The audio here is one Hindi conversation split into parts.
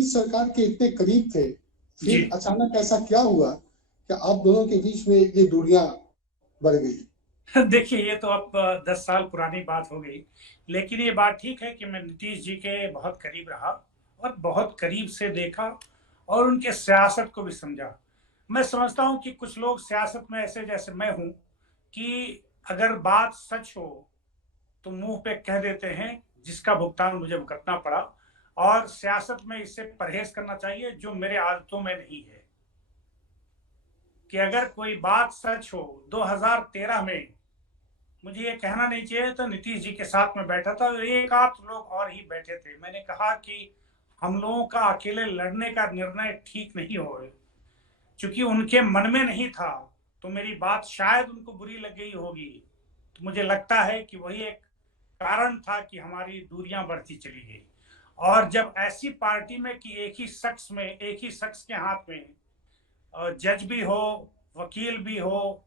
नीतीश सरकार के इतने करीब थे, जी। फिर अचानक ऐसा क्या हुआ कि आप दोनों के बीच में ये दूरियां बढ़ गई? देखिए, ये तो अब 10 साल पुरानी बात हो गई, लेकिन ये बात ठीक है कि मैं नीतीश जी के बहुत करीब रहा और बहुत करीब से देखा और उनके सियासत को भी समझा। मैं समझता हूँ कि कुछ लोग सियासत में ऐसे जैसे मैं हूँ कि अगर बात सच हो तो मुंह पे कह देते हैं, जिसका भुगतान मुझे भुगतना पड़ा, और सियासत में इससे परहेज करना चाहिए जो मेरे आदतों में नहीं है। कि अगर कोई बात सच हो, 2013 में मुझे ये कहना नहीं चाहिए तो नीतीश जी के साथ में बैठा था, एक आध लोग और ही बैठे थे। मैंने कहा कि हम लोगों का अकेले लड़ने का निर्णय ठीक नहीं हो, क्योंकि उनके मन में नहीं था, तो मेरी बात शायद उनको बुरी लग गई होगी। तो मुझे लगता है कि वही एक कारण था कि हमारी दूरियां बढ़ती चली गई। और जब ऐसी पार्टी में कि एक ही शख्स के हाथ में जज भी हो, वकील भी हो,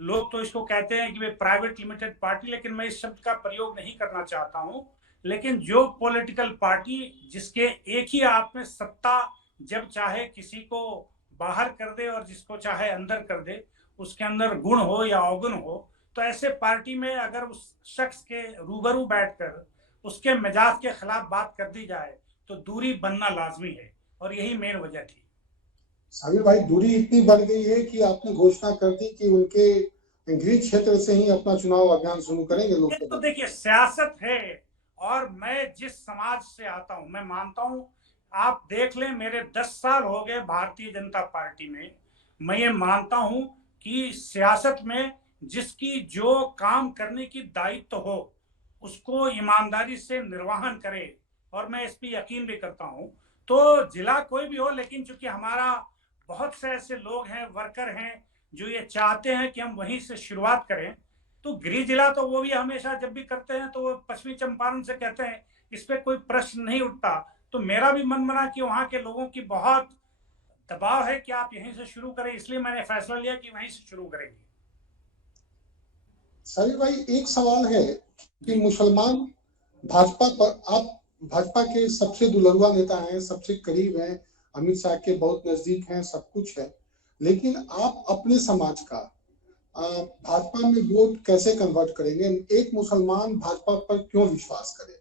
लोग तो इसको कहते हैं कि वे प्राइवेट लिमिटेड पार्टी, लेकिन मैं इस शब्द का प्रयोग नहीं करना चाहता हूं। लेकिन जो पॉलिटिकल पार्टी जिसके एक ही हाथ में सत्ता जब चाहे किसी को बाहर कर दे और जिसको चाहे अंदर कर दे, उसके अंदर गुण हो या अवगुण हो, तो ऐसे पार्टी में अगर उस शख्स के रूबरू बैठकर उसके मिजाज के खिलाफ बात कर दी जाए तो दूरी बनना लाजमी है, और यही मेन वजह थी। साबिर भाई, दूरी इतनी बढ़ गई है कि आपने घोषणा कर दी कि उनके गृह क्षेत्र से ही अपना चुनाव अभियान शुरू करेंगे ये लोकसभा तो का। देखिए सियासत है, और मैं जिस समाज से आता हूं, मैं मानता हूं, आप देख लें, मेरे 10 साल हो गए भारतीय जनता पार्टी में। मैं ये मानता हूं कि सियासत में जिसकी जो काम करने की दायित्व हो उसको ईमानदारी से निर्वहन करे, और मैं इस पर यकीन भी करता हूं। तो जिला कोई भी हो, लेकिन चूंकि हमारा बहुत से ऐसे लोग हैं, वर्कर हैं, जो ये चाहते हैं कि हम वहीं से शुरुआत करें, तो गृह जिला तो वो भी हमेशा जब भी करते हैं तो वो पश्चिमी चंपारण से कहते हैं, इस पे कोई प्रश्न नहीं उठता। तो मेरा भी मन बना कि वहां के लोगों की बहुत दबाव है कि आप यहीं से शुरू करें, इसलिए मैंने फैसला लिया कि वहीं से शुरू करेंगे। साबिर भाई, एक सवाल है कि जी। मुसलमान भाजपा पर, आप भाजपा के सबसे दुलरुआ नेता हैं, सबसे करीब हैं, अमित शाह के बहुत नजदीक हैं, सब कुछ है, लेकिन आप अपने समाज का भाजपा में वोट कैसे कन्वर्ट करेंगे? एक मुसलमान भाजपा पर क्यों विश्वास करे?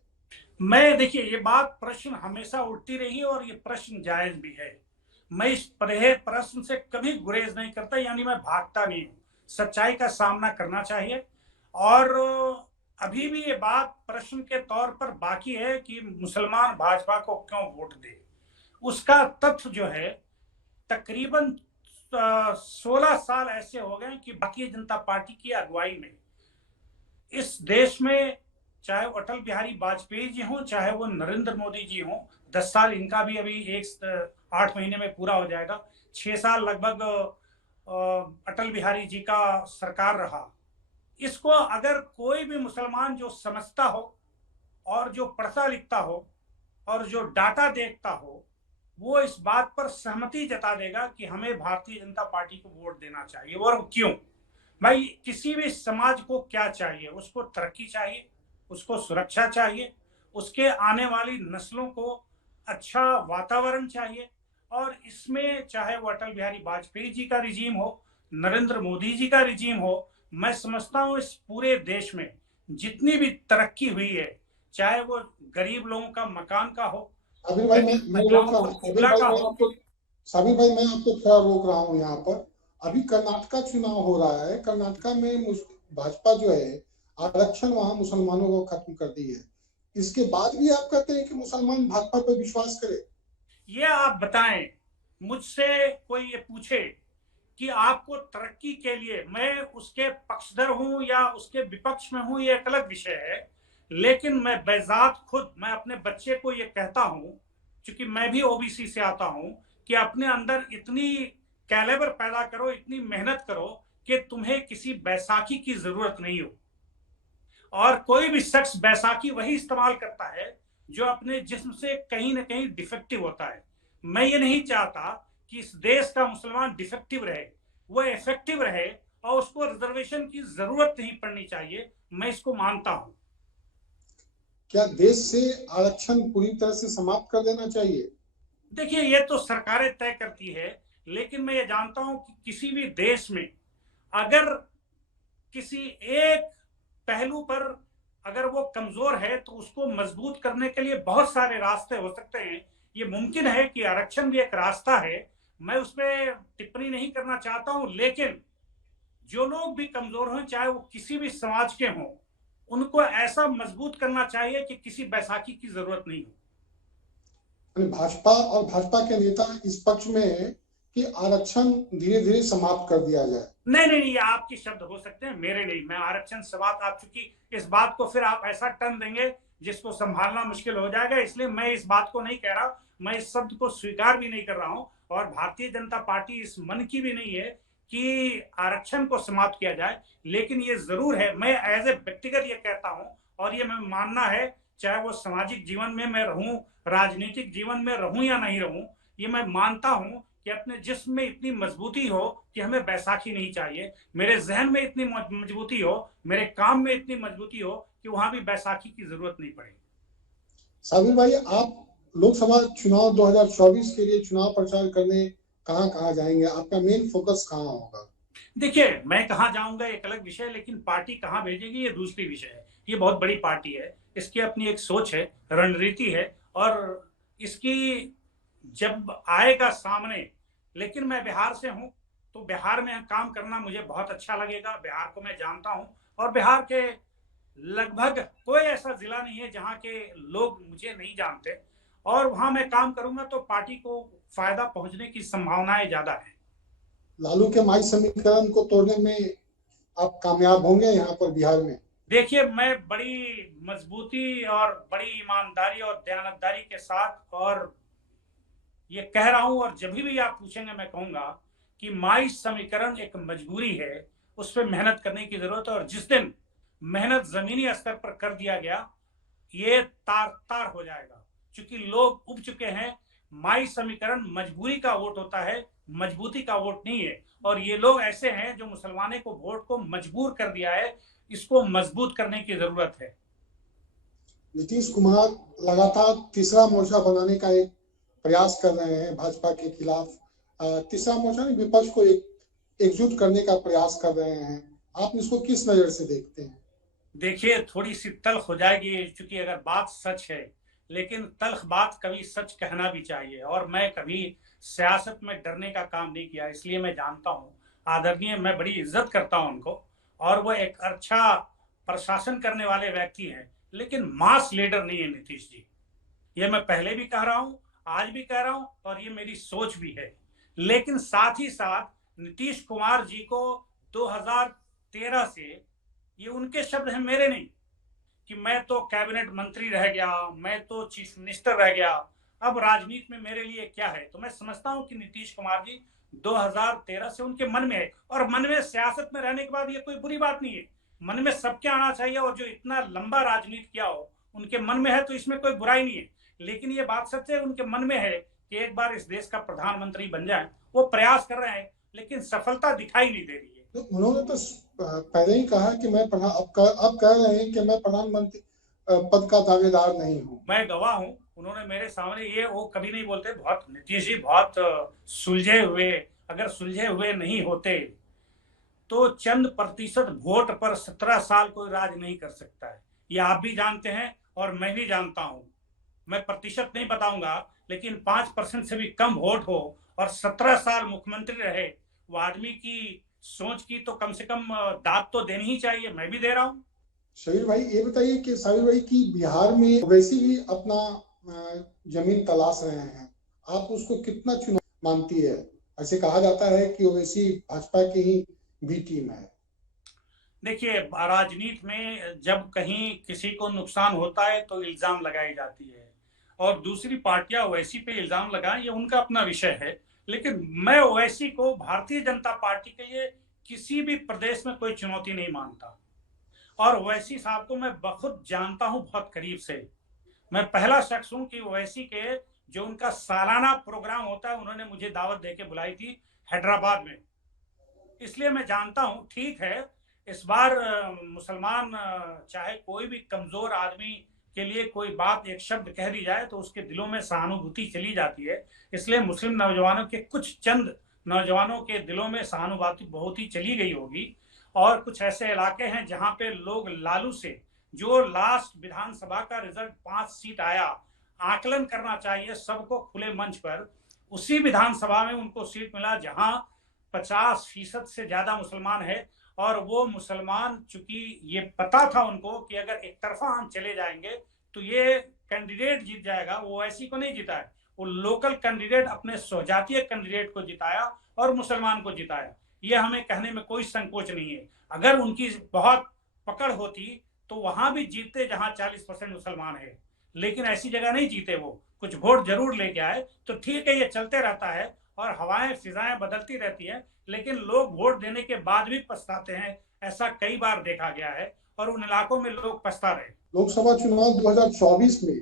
मैं देखिए, ये बात प्रश्न हमेशा उठती रही और ये प्रश्न जायज भी है। मैं इस प्रश्न से कभी गुरेज नहीं करता, यानी मैं भागता नहीं हूँ। सच्चाई का सामना करना चाहिए, और अभी भी ये बात प्रश्न के तौर पर बाकी है कि मुसलमान भाजपा को क्यों वोट दे। उसका तथ्य जो है, तकरीबन 16 साल ऐसे हो गए कि भारतीय जनता पार्टी की अगुवाई में इस देश में, चाहे वो अटल बिहारी वाजपेयी जी हों, चाहे वो नरेंद्र मोदी जी हों, 10 साल इनका भी अभी 8 महीने में पूरा हो जाएगा, 6 साल लगभग अटल बिहारी जी का सरकार रहा। इसको अगर कोई भी मुसलमान जो समझता हो और जो पढ़ता लिखता हो और जो डाटा देखता हो, वो इस बात पर सहमति जता देगा कि हमें भारतीय जनता पार्टी को वोट देना चाहिए। और क्यों भाई, किसी भी समाज को क्या चाहिए? उसको तरक्की चाहिए, उसको सुरक्षा चाहिए, उसके आने वाली नस्लों को अच्छा वातावरण चाहिए। और इसमें चाहे वो अटल बिहारी वाजपेयी जी का रिजीम हो, नरेंद्र मोदी जी का रिजीम हो, मैं समझता हूं इस पूरे देश में जितनी भी तरक्की हुई है, चाहे वो गरीब लोगों का मकान का हो, साबिर भाई, गरीब मैं रोक महिलाओं रहा को हूँ। उज्ज्वला का हो। साबिर भाई, मैं आपको थोड़ा रोक रहा हूँ यहाँ पर। अभी कर्नाटका चुनाव हो रहा है, कर्नाटका में भाजपा जो है आरक्षण वहां मुसलमानों को खत्म कर दी है। इसके बाद भी आप कहते हैं कि मुसलमान भाजपा पर विश्वास करे? ये आप बताएं, मुझसे कोई ये पूछे कि आपको तरक्की के लिए, मैं उसके पक्षधर हूं या उसके विपक्ष में हूं, ये एक अलग विषय है। लेकिन मैं बेजात खुद, मैं अपने बच्चे को ये कहता हूं, क्योंकि मैं भी ओबीसी से आता हूं, कि अपने अंदर इतनी कैलेबर पैदा करो, इतनी मेहनत करो कि तुम्हें किसी बैसाखी की जरूरत नहीं हो। और कोई भी शख्स बैसाखी वही इस्तेमाल करता है जो अपने जिस्म से कहीं ना कहीं डिफेक्टिव होता है। मैं ये नहीं चाहता कि इस देश का मुसलमान डिफेक्टिव रहे, वो इफेक्टिव रहे, और उसको रिजर्वेशन की जरूरत नहीं पड़नी चाहिए। मैं इसको मानता हूं। क्या देश से आरक्षण पूरी तरह से समाप्त कर देना चाहिए? देखिए, ये तो सरकारें तय करती है, लेकिन मैं ये जानता हूं कि किसी भी देश में अगर किसी एक पहलू पर अगर वो कमजोर है तो उसको मजबूत करने के लिए बहुत सारे रास्ते हो सकते हैं। ये मुमकिन है कि आरक्षण भी एक रास्ता है। मैं उस पर टिप्पणी नहीं करना चाहता हूं, लेकिन जो लोग भी कमजोर हों, चाहे वो किसी भी समाज के हों, उनको ऐसा मजबूत करना चाहिए कि किसी बैसाखी की जरूरत नहीं हो। भाजपा और भाजपा के नेता इस पक्ष में है कि आरक्षण धीरे धीरे समाप्त कर दिया जाए। नहीं नहीं नहीं, ये आपके शब्द हो सकते हैं, मेरे नहीं। मैं आरक्षण समाप्त, आप चूंकि इस बात को फिर आप ऐसा टर्न देंगे जिसको संभालना मुश्किल हो जाएगा, इसलिए मैं इस बात को नहीं कह रहा। मैं इस शब्द को स्वीकार भी नहीं कर रहा हूं, और भारतीय जनता पार्टी इस मन की भी नहीं है कि आरक्षण को समाप्त किया जाए। लेकिन ये जरूर है, मैं एज ए व्यक्तिगत ये कहता हूं, और ये मैं मानना है, चाहे वो सामाजिक जीवन में मैं रहूं, राजनीतिक जीवन में रहूं या नहीं रहूं, ये मैं मानता हूं कि अपने जिस्म में इतनी मजबूती हो कि हमें बैसाखी नहीं चाहिए, मेरे जहन में इतनी मजबूती हो, मेरे काम में इतनी मजबूती हो कि वहां भी बैसाखी की जरूरत नहीं पड़े। साबिर भाई, आप लोकसभा चुनाव 2024 के लिए चुनाव प्रचार करने कहाँ कहाँ जाएंगे? आपका मेन फोकस कहाँ होगा? देखिए, मैं कहाँ जाऊंगा एक अलग विषय है, लेकिन पार्टी कहाँ भेजेगी ये दूसरी विषय है। ये बहुत बड़ी पार्टी है, इसकी अपनी एक सोच है, रणनीति है, और इसकी जब आएगा सामने। लेकिन मैं बिहार से हूं, तो बिहार में काम करना मुझे बहुत अच्छा लगेगा। बिहार को मैं जानता हूं, और बिहार के लगभग कोई ऐसा जिला नहीं है जहां के लोग मुझे नहीं जानते, और वहां मैं काम करूंगा तो पार्टी को फायदा पहुंचने की संभावनाएं ज्यादा है। लालू के माई समीकरण को तोड़ने में आप कामयाब होंगे यहाँ पर बिहार में? देखिए, मैं बड़ी मजबूती और बड़ी ईमानदारी और दयानतदारी के साथ और ये कह रहा हूं, और जब भी आप पूछेंगे मैं कहूंगा कि माई समीकरण एक मजबूरी है, उस पर मेहनत करने की जरूरत है। और जिस दिन मेहनत जमीनी स्तर पर कर दिया गया, ये तार तार हो जाएगा, क्योंकि लोग उब चुके हैं। माई समीकरण मजबूरी का वोट होता है, मजबूती का वोट नहीं है। और ये लोग ऐसे हैं जो मुसलमाने को वोट को मजबूर कर दिया है, इसको मजबूत करने की जरूरत है। नीतीश कुमार लगातार तीसरा मोर्चा बनाने का एक प्रयास कर रहे हैं भाजपा के खिलाफ। तीसरा मोर्चा नहीं, विपक्ष को एकजुट करने का प्रयास कर रहे हैं। आप इसको किस नजर से देखते हैं? देखिए, थोड़ी सी तल्ख हो जाएगी, क्योंकि अगर बात सच है, लेकिन तल्ख बात कभी सच कहना भी चाहिए। और मैं कभी सियासत में डरने का काम नहीं किया, इसलिए मैं जानता हूँ आदरणीय, मैं बड़ी इज्जत करता हूँ उनको, और वो एक अच्छा प्रशासन करने वाले व्यक्ति हैं, लेकिन मास लीडर नहीं है नीतीश जी। ये मैं पहले भी कह रहा हूं, आज भी कह रहा हूं, और ये मेरी सोच भी है। लेकिन साथ ही साथ नीतीश कुमार जी को 2013 से, ये उनके शब्द हैं, मेरे नहीं, कि मैं तो कैबिनेट मंत्री रह गया, मैं तो चीफ मिनिस्टर रह गया, अब राजनीति में मेरे लिए क्या है। तो मैं समझता हूं कि नीतीश कुमार जी 2013 से उनके मन में है, और मन में सियासत में रहने के बाद ये कोई बुरी बात नहीं है, मन में सबके आना चाहिए। और जो इतना लंबा राजनीति किया हो, उनके मन में है, तो इसमें कोई बुराई नहीं है। लेकिन ये बात सच है, उनके मन में है कि एक बार इस देश का प्रधानमंत्री बन जाए। वो प्रयास कर रहे हैं, लेकिन सफलता दिखाई नहीं दे रही है। तो उन्होंने तो पहले ही कहा कि मैं अब कह रहे हैं कि मैं प्रधानमंत्री पद का दावेदार नहीं हूँ। मैं गवाह हूं, उन्होंने मेरे सामने, ये वो कभी नहीं बोलते। बहुत नीतीश जी बहुत सुलझे हुए, अगर सुलझे हुए नहीं होते तो चंद प्रतिशत वोट पर 17 साल कोई राज नहीं कर सकता है। ये आप भी जानते हैं और मैं भी जानता हूं। मैं प्रतिशत नहीं बताऊंगा, लेकिन 5% से भी कम वोट हो और 17 साल मुख्यमंत्री रहे, वो आदमी की सोच की तो कम से कम दाद तो देनी ही चाहिए। मैं भी दे रहा हूं। शबीर भाई, ये बताइए कि साबिर भाई की बिहार में वैसे भी अपना जमीन तलाश रहे हैं, आप उसको कितना चुनौती मानती है? ऐसे कहा जाता है कि ओवैसी भाजपा की ही बी टीम है। देखिए, राजनीति में जब कहीं किसी को नुकसान होता है तो इल्जाम लगाई जाती है, और दूसरी पार्टियां ओवैसी पे इल्जाम लगाएं, ये उनका अपना विषय है। लेकिन मैं ओवैसी को भारतीय जनता पार्टी के लिए किसी भी प्रदेश में कोई चुनौती नहीं मानता। और ओवैसी साहब को मैं बहुत जानता हूं, बहुत करीब से। मैं पहला शख्स हूं कि ओवैसी के जो उनका सालाना प्रोग्राम होता है, उन्होंने मुझे दावत देके बुलाई थी हैदराबाद में, इसलिए मैं जानता हूं। ठीक है, इस बार मुसलमान चाहे कोई भी कमजोर आदमी के लिए कोई बात, एक शब्द कह दी जाए तो उसके दिलों में सहानुभूति चली जाती है। इसलिए मुस्लिम नौजवानों के कुछ चंद नौजवानों के दिलों में सहानुभूति बहुत ही चली गई होगी। और कुछ ऐसे इलाके हैं जहां पे लोग लालू से, जो लास्ट विधानसभा का रिजल्ट 5 सीट आया, आकलन करना चाहिए सबको खुले मंच पर। उसी विधानसभा में उनको सीट मिला जहां 50% से ज्यादा मुसलमान है, और वो मुसलमान, चूंकि ये पता था उनको कि अगर एक तरफा हम चले जाएंगे तो ये कैंडिडेट जीत जाएगा, वो ऐसी को नहीं जीता है, वो लोकल कैंडिडेट, अपने स्वजातीय कैंडिडेट को जिताया और मुसलमान को जिताया। ये हमें कहने में कोई संकोच नहीं है। अगर उनकी बहुत पकड़ होती तो वहां भी जीतते जहां 40% मुसलमान है, लेकिन ऐसी जगह नहीं जीते। वो कुछ वोट जरूर लेके आए। तो ठीक है, ये चलते रहता है और हवाएं फिजाएं बदलती रहती है, लेकिन लोग वोट देने के बाद भी पछताते हैं। ऐसा कई बार देखा गया है और उन इलाकों में लोग पछता रहे। लोकसभा चुनाव 2024 में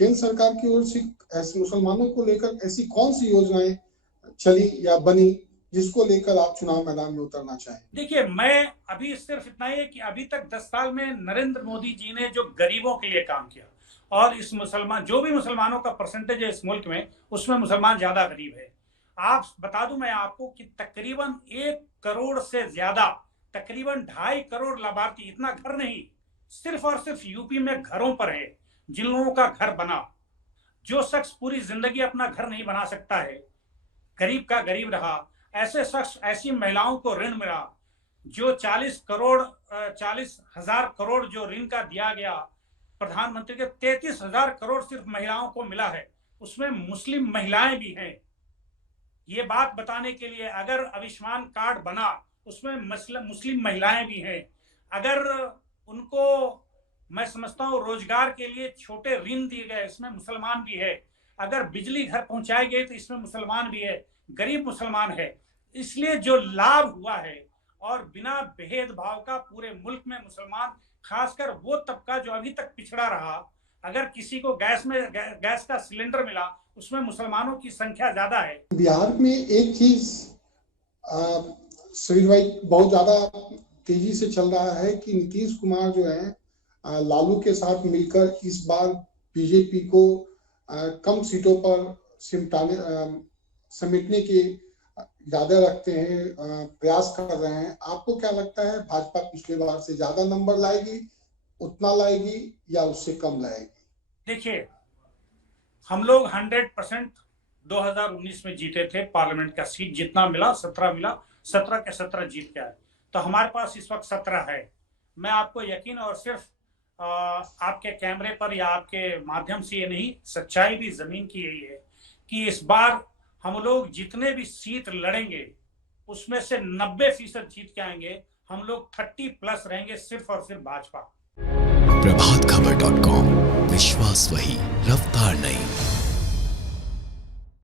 केंद्र सरकार की ओर से ऐसे मुसलमानों को लेकर ऐसी कौन सी योजनाएं चली या बनी जिसको लेकर आप चुनाव मैदान में उतरना चाहें? देखिए, मैं अभी सिर्फ इतना ही है कि अभी तक 10 साल में नरेंद्र मोदी जी ने जो गरीबों के लिए काम किया, और इस मुसलमान, जो भी मुसलमानों का परसेंटेज है इस मुल्क में, उसमें मुसलमान ज्यादा गरीब है। आप बता दूं मैं आपको कि तकरीबन 1 करोड़ से ज्यादा, तकरीबन 2.5 करोड़ लाभार्थी, इतना घर नहीं, सिर्फ और सिर्फ यूपी में घरों पर है। जिन लोगों का घर बना, जो शख्स पूरी जिंदगी अपना घर नहीं बना सकता है, गरीब का गरीब रहा, ऐसे शख्स, ऐसी महिलाओं को ऋण मिला। जो 40,000 करोड़ जो ऋण का दिया गया प्रधानमंत्री के, 33,000 करोड़ सिर्फ महिलाओं को मिला है, उसमें मुस्लिम महिलाएं भी हैं। ये बात बताने के लिए, अगर आयुष्मान कार्ड बना, उसमें मुस्लिम महिलाएं भी हैं। अगर उनको, मैं समझता हूँ, रोजगार के लिए छोटे ऋण दिए गए, इसमें मुसलमान भी है। अगर बिजली घर पहुंचाई गई तो इसमें मुसलमान भी है, गरीब मुसलमान है। इसलिए जो लाभ हुआ है, और बिना भेदभाव का पूरे मुल्क में मुसलमान, खासकर वो तबका जो अभी तक पिछड़ा रहा, अगर किसी को गैस का सिलेंडर मिला, उसमें मुसलमानों की संख्या ज्यादा है। बिहार में एक चीज शरीर भाई बहुत ज्यादा तेजी से चल रहा है कि नीतीश कुमार जो है लालू के साथ मिलकर इस बार बीजेपी को कम सीटों पर समेटने के इरादा रखते हैं, प्रयास कर रहे हैं। आपको क्या लगता है, भाजपा पिछले बार से ज्यादा नंबर लाएगी, उतना लाएगी, या उससे कम लाएगी? देखिए, हम लोग 100% 2019 में जीते थे पार्लियामेंट का सीट, जितना मिला 17 मिला, 17 के 17 जीत के आए। तो हमारे पास इस वक्त 17 है। मैं आपको यकीन, और सिर्फ आपके कैमरे पर या आपके माध्यम से ये नहीं, सच्चाई भी जमीन की यही है कि इस बार हम लोग जितने भी सीट लड़ेंगे उसमें से 90% जीत के आएंगे। हम लोग 30+ रहेंगे, सिर्फ और सिर्फ भाजपा। प्रभातखबर.com, विश्वास वही, रफ्तार नहीं।